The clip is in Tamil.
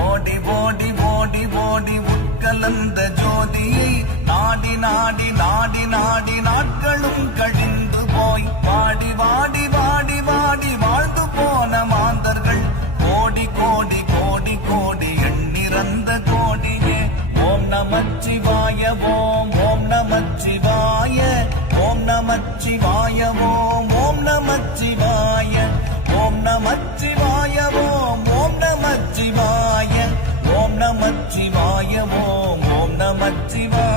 ஓடி ஓடி ஓடி ஓடி உட்கலந்த ஜோதியை நாடி நாடி நாடி நாடி நாட்களும் கழிந்து போய் வாடி வாடி வாடி வாடி வாழ்ந்து போன மாந்தர்கள் கோடி கோடி கோடி கோடி எண்ணிறந்த கோடியே. ஓம் நமச்சிவாய ஓம் ஓம் நமச்சிவாய ஓம் நமச்சிவாய ஓம் ஓம் நமச்சிவாய ஓம் நமச்சிவாய ஓம் ஓம் நமச்சிவாய ஓம் நமச்சிவாய ஓம் ஓம் நமச்சிவாய.